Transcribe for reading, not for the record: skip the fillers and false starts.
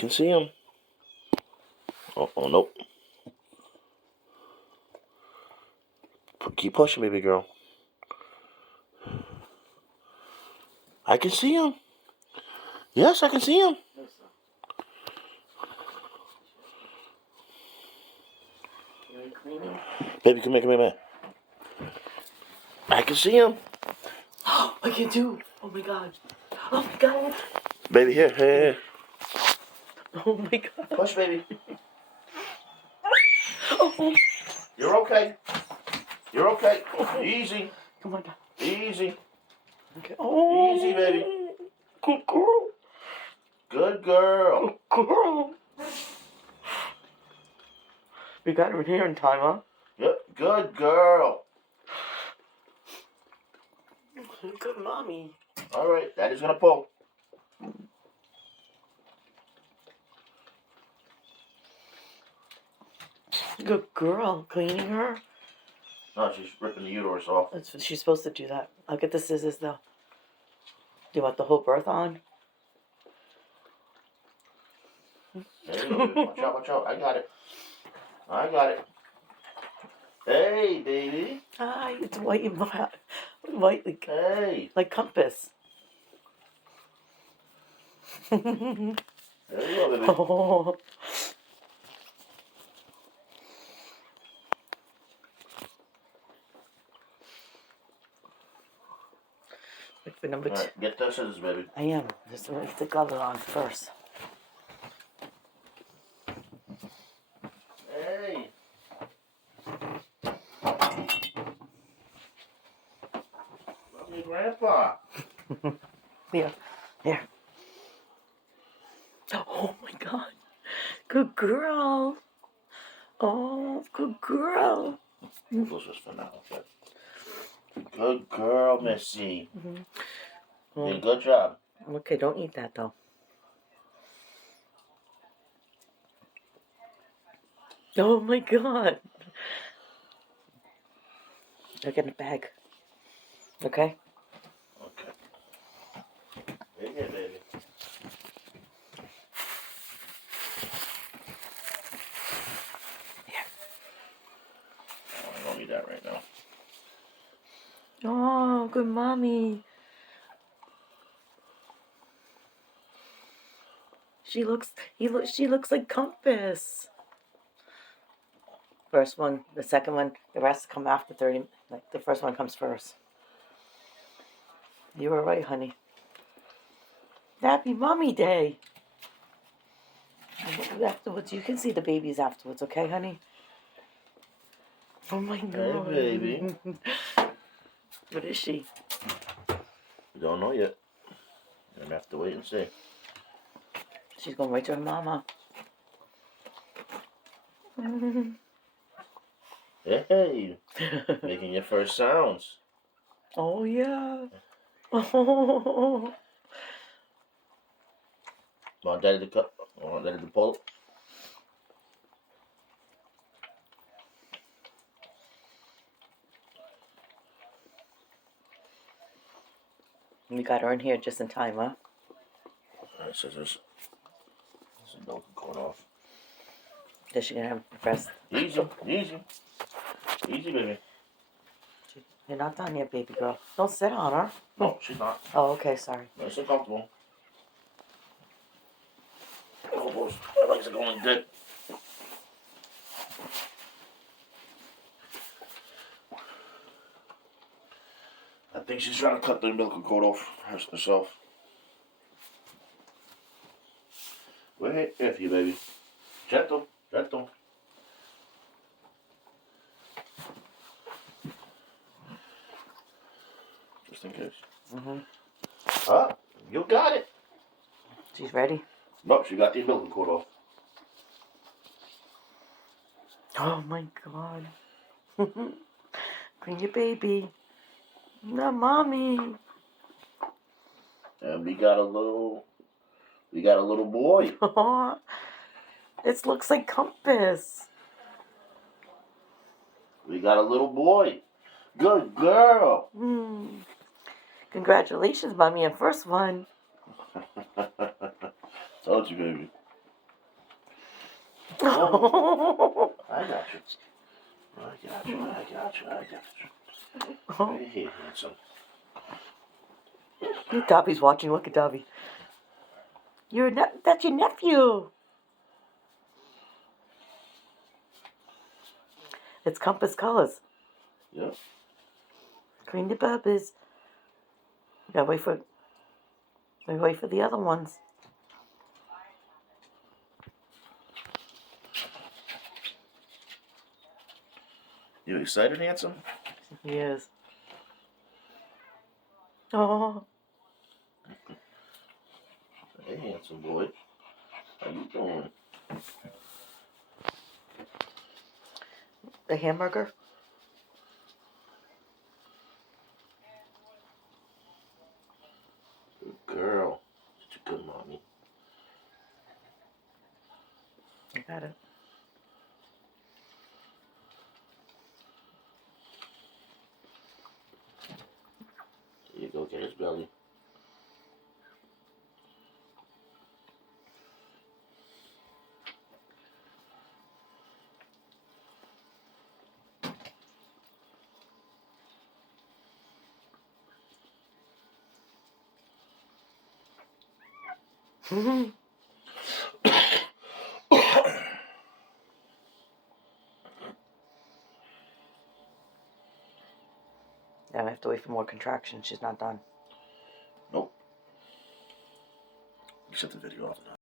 can see him. Oh, nope. Keep pushing, baby girl. I can see him. Yes, I can see him. Baby, come here. I can see him. Oh, I can do. Oh my god. Oh my god. Baby, here. Oh my god. Push, baby. Oh. You're okay. Easy. Come on. Easy. Okay. Oh. Easy, baby. Good girl. Good girl. Good girl. We got her in here in time, huh? Yep. Good girl. Good mommy. All right. Daddy's gonna pull. Good girl. Cleaning her. No, she's ripping the uterus off. She's supposed to do that. I'll get the scissors though. Do you want the whole birth on? There you go. Watch out. I got it. Hey, baby. Hi, it's white and black. White like compass. There you go, baby. Oh. Wait for number 2. Right, get those scissors, baby. I am. Just put the glove on first. Hey. Love your grandpa. Here. Oh my god. Good girl. Oh, good girl. This was for now, okay? Good girl, Missy. Mm-hmm. Did a good job. Okay, don't eat that though. Oh my god. Look in the bag. Okay? Okay. Right here, baby. Here. I don't need that right now. Oh, good mommy. She looks like Compass. First one, the second one, the rest come after 30. Like the first one comes first. You were right, honey. Happy Mommy Day. Afterwards, you can see the babies afterwards, okay, honey? Oh my god. Hey, baby. What is she? We don't know yet. We're gonna have to wait and see. She's going right to her mama. Hey, making your first sounds. Oh yeah. Oh. Want Daddy to cut? Want Daddy to pull? We got her in here just in time, huh? Alright, scissors. This umbilical cord off. Is she gonna have breast? Easy, baby. You're not done yet, baby girl. Don't sit on her. No, she's not. Oh, okay, sorry. Nice and comfortable. Elbows. My legs are going dead. I think she's trying to cut the umbilical cord off herself. Wait, here for you, baby. Gentle. Just in case. Ah, you got it. She's ready. Nope, she got the umbilical cord off. Oh my god. Bring your baby. No, mommy. And we got a little boy. It looks like Compass. We got a little boy. Good girl. Congratulations, mommy, on first one. Told you, baby. Oh, I got you. I got you. I got you. I got you. Right here, handsome. Dobby's watching. Look at Dobby. That's your nephew. It's Compass colors. Yep. Green to purpose. Gotta wait for the other ones. You excited, handsome? He is. Oh, Hey, handsome boy. How you doing? the hamburger. Good girl. Such a good mommy. I got it. Here you go, get his belly. Now I have to wait for more contractions. She's not done. Nope. You shut the video off now.